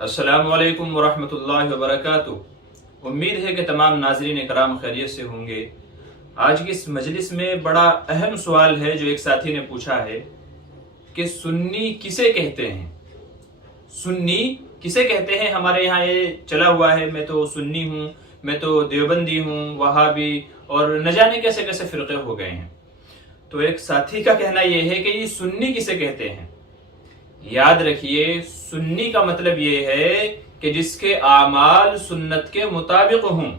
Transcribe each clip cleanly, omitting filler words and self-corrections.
अस्सलामु अलैकुम वरहमतुल्लाहि वबरकातुह। उम्मीद है कि तमाम नाज़रीन इकराम खैरियत से होंगे। आज की इस मजलिस में बड़ा अहम सवाल है जो एक साथी ने पूछा है कि सुन्नी किसे कहते हैं। सुन्नी किसे कहते हैं? हमारे यहाँ ये चला हुआ है, मैं तो सुन्नी हूँ, मैं तो देवबंदी हूँ, वहाबी और न जाने कैसे कैसे फिरके हो गए हैं। तो एक साथी का कहना यह है कि ये सुन्नी किसे कहते हैं। याद रखिए, सुन्नी का मतलब ये है कि जिसके आमाल सुन्नत के मुताबिक हों,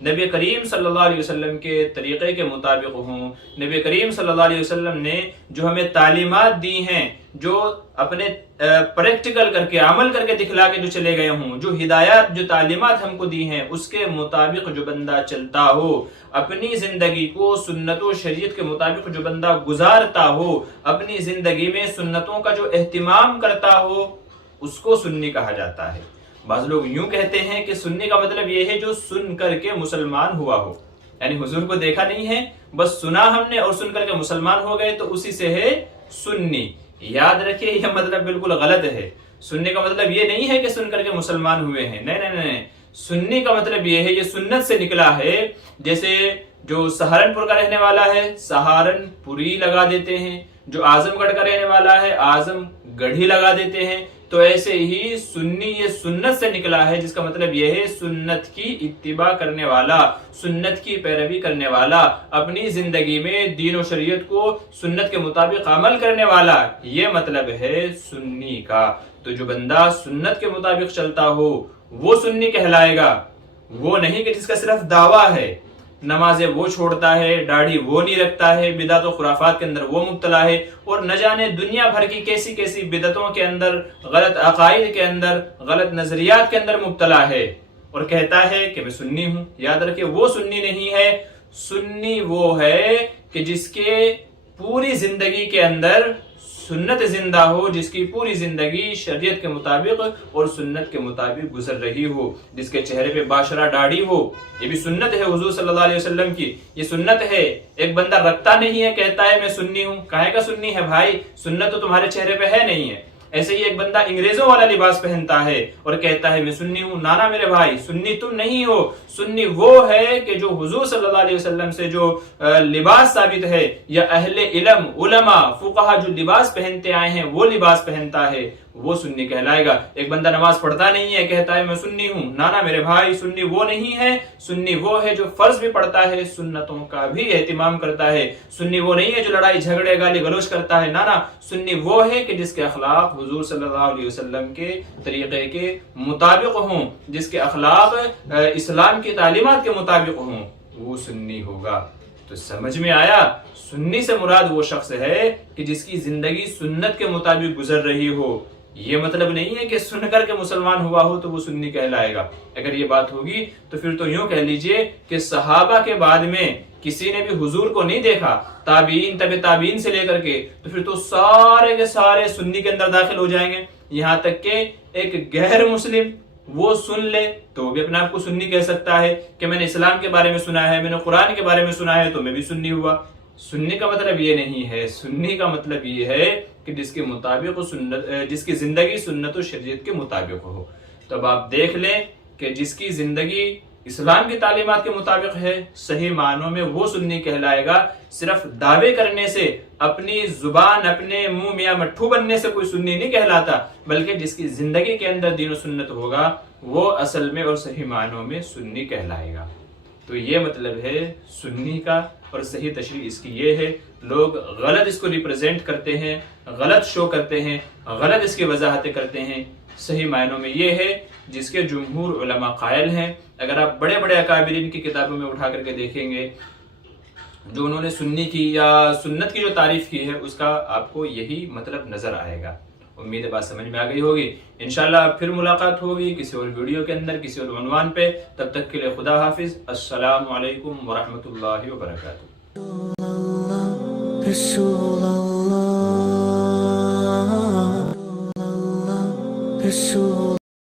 नबी करीम सल्लल्लाहु अलैहि वसल्लम के तरीक़े के मुताबिक हों। नबी करीम सल्लल्लाहु अलैहि वसल्लम ने जो हमें तालीमात दी हैं, जो अपने प्रैक्टिकल करके अमल करके दिखला के जो चले गए हों, जो हिदायत जो तालीमात हमको दी हैं, उसके मुताबिक जो बंदा चलता हो, अपनी जिंदगी को सुन्नत व शरीयत के मुताबिक जो बंदा गुजारता हो, अपनी जिंदगी में सुन्नतों का जो एहतिमाम करता हो, उसको सुन्नी कहा जाता है। बाज़ लोग यूं कहते हैं कि सुन्नी का मतलब यह है जो सुन करके मुसलमान हुआ हो, यानी हुजूर को देखा नहीं है, बस सुना हमने और सुन करके मुसलमान हो गए तो उसी से है सुन्नी। याद रखिए, यह मतलब बिल्कुल गलत है। सुन्नी का मतलब ये नहीं है कि सुन करके मुसलमान हुए हैं, नहीं नहीं नहीं। सुन्नी का मतलब ये है, ये सुन्नत से निकला है। जैसे जो सहारनपुर का रहने वाला है, सहारनपुरी लगा देते हैं, जो आजमगढ़ का रहने वाला है, आजमगढ़ी लगा देते हैं। तो ऐसे ही सुन्नी ये सुन्नत से निकला है, जिसका मतलब यह है सुन्नत की इत्तिबा करने वाला, सुन्नत की पैरवी करने वाला, अपनी जिंदगी में दीन और शरीयत को सुन्नत के मुताबिक अमल करने वाला, ये मतलब है सुन्नी का। तो जो बंदा सुन्नत के मुताबिक चलता हो वो सुन्नी कहलाएगा। वो नहीं कि जिसका सिर्फ दावा है, नमाजें वो छोड़ता है, दाढ़ी वो नहीं रखता है, बिदअत और खुराफात के अंदर वो मुब्तला है, और न जाने दुनिया भर की कैसी कैसी बिदअतों के अंदर, गलत अकाइद के अंदर, गलत नजरियात के अंदर मुब्तला है, और कहता है कि मैं सुन्नी हूं। याद रखिए, वो सुन्नी नहीं है। सुन्नी वो है कि जिसके पूरी जिंदगी के अंदर सुन्नत जिंदा हो, जिसकी पूरी जिंदगी शरीयत के मुताबिक और सुन्नत के मुताबिक गुजर रही हो, जिसके चेहरे पे बाशरा दाढ़ी हो। ये भी सुन्नत है हुजूर सल्लल्लाहु अलैहि वसल्लम की, ये सुन्नत है। एक बंदा रखता नहीं है, कहता है मैं सुन्नी हूं। काहे का सुन्नी है भाई? सुन्नत तो तुम्हारे चेहरे पे है नहीं है। ऐसे ही एक बंदा अंग्रेजों वाला लिबास पहनता है और कहता है मैं सुन्नी हूं। नाना मेरे भाई, सुन्नी तुम नहीं हो। सुन्नी वो है कि जो हुजूर सल्लल्लाहु अलैहि वसल्लम से जो लिबास साबित है, या अहले इल्म उलमा फुकहा जो लिबास पहनते आए हैं वो लिबास पहनता है, वो सुन्नी कहलाएगा। एक बंदा नमाज पढ़ता नहीं है, कहता है मैं सुन्नी हूं। नाना मेरे भाई, सुन्नी वो नहीं है। सुन्नी वो है जो फर्ज भी पढ़ता है, सुन्नतों का भी एहतिमाम करता है। सुन्नी वो नहीं है जो लड़ाई झगड़े गाली गलोच करता है। नाना, सुन्नी वो है कि जिसके अखलाक हुजूर सल्लल्लाहु अलैहि वसल्लम के तरीके के मुताबिक हों, जिसके अखलाक इस्लाम की तालीमात के मुताबिक हों, वो सुन्नी होगा। तो समझ में आया, सुन्नी से मुराद वो शख्स है कि जिसकी जिंदगी सुन्नत के मुताबिक गुजर रही हो। ये मतलब नहीं है कि सुन करके मुसलमान हुआ हो तो वो सुन्नी कहलाएगा। अगर ये बात होगी तो फिर तो यूं कह लीजिए कि सहाबा के बाद में किसी ने भी हुजूर को नहीं देखा, ताबीन तबे ताबीन से लेकर के, तो फिर तो सारे के सारे सुन्नी के अंदर दाखिल हो जाएंगे। यहाँ तक के एक गैर मुस्लिम वो सुन ले तो भी अपने आप को सुन्नी कह सकता है कि मैंने इस्लाम के बारे में सुना है, मैंने कुरान के बारे में सुना है, तो मैं भी सुन्नी हुआ। सुन्नी का मतलब ये नहीं है। सुन्नी का मतलब ये है कि जिसके मुताबिक सुन्नत, जिसकी जिंदगी सुन्नत और शरीयत के मुताबिक हो। तो अब आप देख लें कि जिसकी जिंदगी इस्लाम की तालीमात के मुताबिक है, सही मानों में वो सुन्नी कहलाएगा। सिर्फ दावे करने से, अपनी जुबान अपने मुंह मियां मट्ठू बनने से कोई सुन्नी नहीं कहलाता, बल्कि जिसकी जिंदगी के अंदर दीन और सुन्नत होगा वो असल में और सही मानों में सुन्नी कहलाएगा। तो ये मतलब है सुन्नी का, और सही तशरीह इसकी ये है। लोग गलत इसको रिप्रेजेंट करते हैं, गलत शो करते हैं, गलत इसकी वजाहतें करते हैं। सही मायनों में ये है जिसके जुमहूर उलमा कायल हैं। अगर आप बड़े बड़े अकाबिरीन की किताबों में उठा करके देखेंगे, जो उन्होंने सुन्नी की या सुन्नत की जो तारीफ की है, उसका आपको यही मतलब नजर आएगा। उम्मीद है बात समझ में आ गई होगी। इंशाल्लाह फिर मुलाकात होगी किसी और वीडियो के अंदर, किसी और उन्वान पे। तब तक के लिए खुदा हाफिज। अस्सलामु अलैकुम वरहमतुल्लाहि वबरकातुहू।